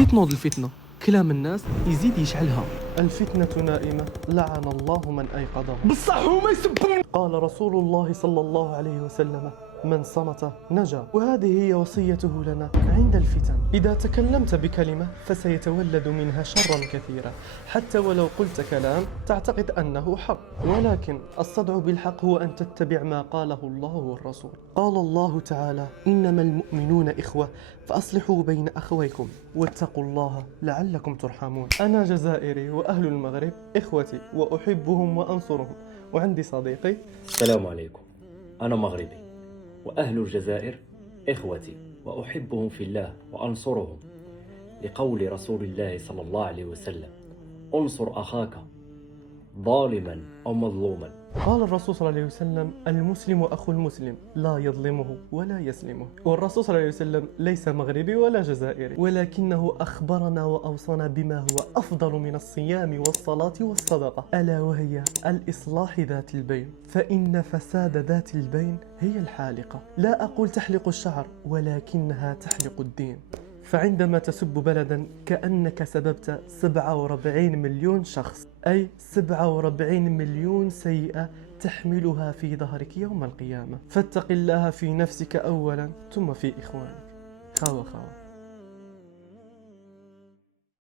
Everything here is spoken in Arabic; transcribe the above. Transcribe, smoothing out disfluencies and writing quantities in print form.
كيتنوض الفتنة، كلام الناس يزيد يشعلها. الفتنة نائمة لعن الله من أيقظها. بصح هما يسبون. قال رسول الله صلى الله عليه وسلم: من صمت نجا. وهذه هي وصيته لنا عند الفتن. إذا تكلمت بكلمة فسيتولد منها شرا كثيرا، حتى ولو قلت كلام تعتقد أنه حق، ولكن الصدع بالحق هو أن تتبع ما قاله الله والرسول. قال الله تعالى: إنما المؤمنون إخوة فأصلحوا بين أخويكم واتقوا الله لعلكم ترحمون. أنا جزائري وأهل المغرب إخوتي وأحبهم وأنصرهم. وعندي صديقي. السلام عليكم، أنا مغربي وأهل الجزائر إخوتي وأحبهم في الله وأنصرهم، لقول رسول الله صلى الله عليه وسلم: انصر أخاك ظالما أو مظلوما. قال الرسول صلى الله عليه وسلم: المسلم أخو المسلم لا يظلمه ولا يسلمه. والرسول صلى الله عليه وسلم ليس مغربي ولا جزائري، ولكنه أخبرنا وأوصانا بما هو أفضل من الصيام والصلاة والصدقة، ألا وهي الإصلاح ذات البين، فإن فساد ذات البين هي الحالقة. لا أقول تحلق الشعر، ولكنها تحلق الدين. فعندما تسب بلدا كأنك سببت 47 مليون شخص، أي 47 مليون سيئة تحملها في ظهرك يوم القيامة. فاتق الله في نفسك أولا ثم في إخوانك. خاوة خاوة.